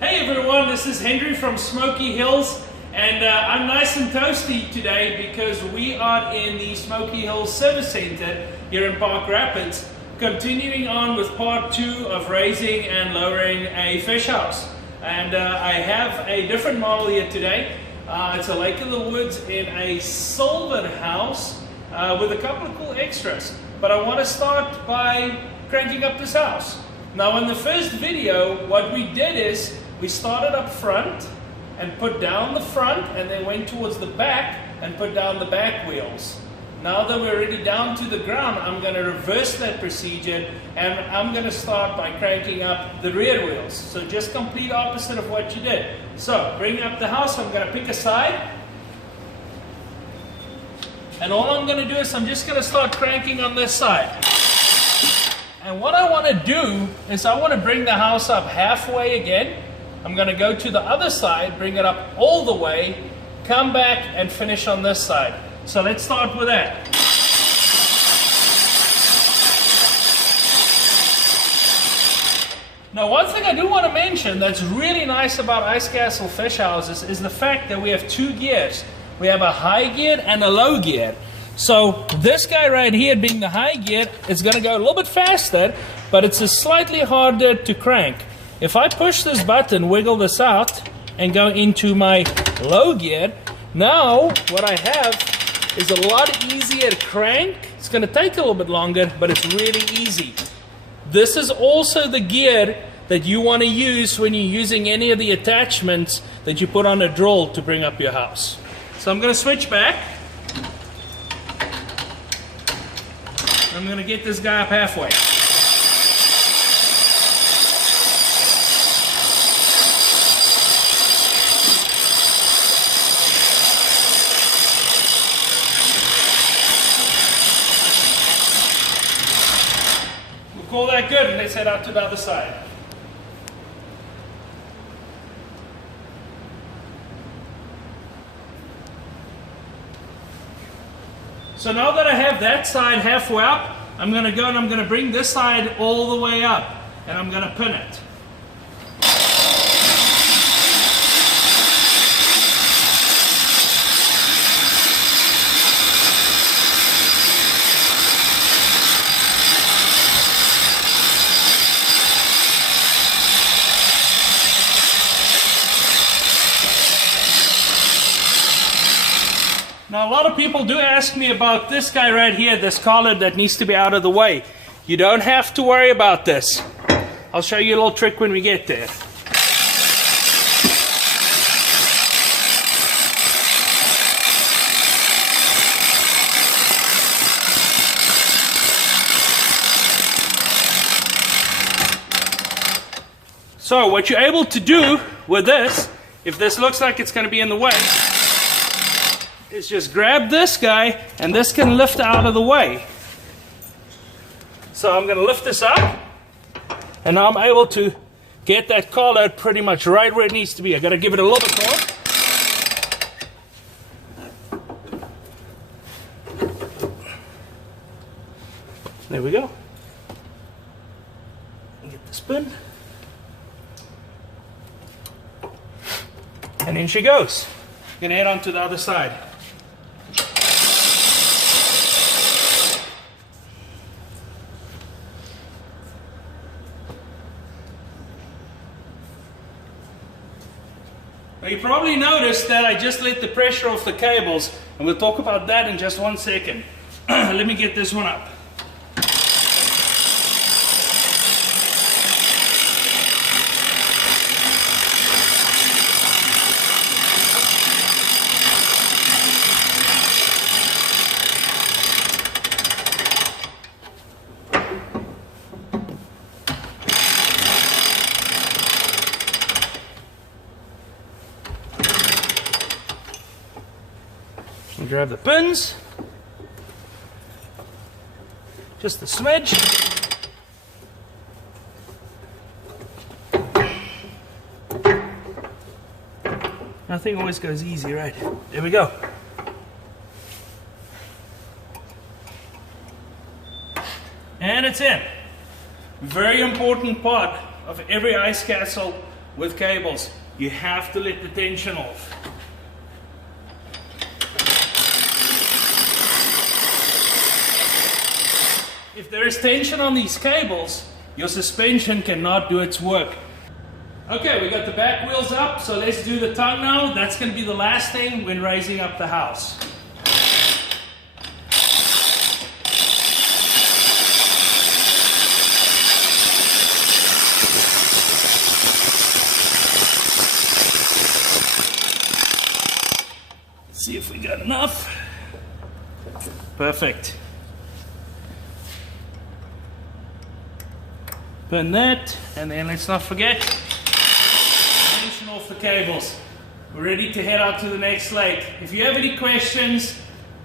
Hey everyone, this is Henry from Smoky Hills, and I'm nice and toasty today because we are in the Smoky Hills Service Center here in Park Rapids, continuing on with part 2 of raising and lowering a fish house. And I have a different model here today. It's a Lake of the Woods in a silver house with a couple of cool extras. But I want to start by cranking up this house. Now in the first video, what we did is we started up front and put down the front and then went towards the back and put down the back wheels. Now that we're already down to the ground, I'm going to reverse that procedure and I'm going to start by cranking up the rear wheels. So just complete opposite of what you did. So bringing up the house, I'm going to pick a side. And all I'm going to do is I'm just going to start cranking on this side. And what I want to do is I want to bring the house up halfway again. I'm going to go to the other side, bring it up all the way, come back and finish on this side. So let's start with that. Now one thing I do want to mention that's really nice about Ice Castle fish houses is the fact that we have 2 gears. We have a high gear and a low gear. So this guy right here being the high gear, it's going to go a little bit faster, but it's slightly harder to crank. If I push this button, wiggle this out, and go into my low gear, now what I have is a lot easier to crank. It's going to take a little bit longer, but it's really easy. This is also the gear that you want to use when you're using any of the attachments that you put on a drill to bring up your house. So I'm going to switch back. I'm going to get this guy up halfway. We'll call that good and let's head out to the other side. So now that I have that side halfway up, I'm going to go and I'm going to bring this side all the way up and I'm going to pin it. Now a lot of people do ask me about this guy right here, this collar that needs to be out of the way. You don't have to worry about this. I'll show you a little trick when we get there. So what you're able to do with this, if this looks like it's going to be in the way, is just grab this guy and this can lift out of the way. So I'm going to lift this up and now I'm able to get that collar pretty much right where it needs to be. I got to give it a little bit more. There we go. Get the spin. And in she goes. I'm going to head on to the other side. Now you probably noticed that I just let the pressure off the cables, and we'll talk about that in just 1 second. Let me get this one up. Grab the pins, just a smidge. Nothing always goes easy, right? There we go. And it's in. Very important part of every ice castle with cables. You have to let the tension off. If there is tension on these cables, your suspension cannot do its work. Okay, we got the back wheels up, so let's do the tongue now. That's going to be the last thing when raising up the house. See if we got enough. Perfect. Pin that, and then let's not forget, tension off the cables. We're ready to head out to the next lake. If you have any questions,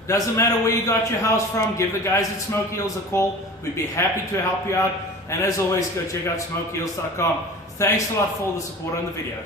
doesn't matter where you got your house from, give the guys at Smoky Hills a call. We'd be happy to help you out. And as always, go check out smokyhills.com. Thanks a lot for all the support on the videos.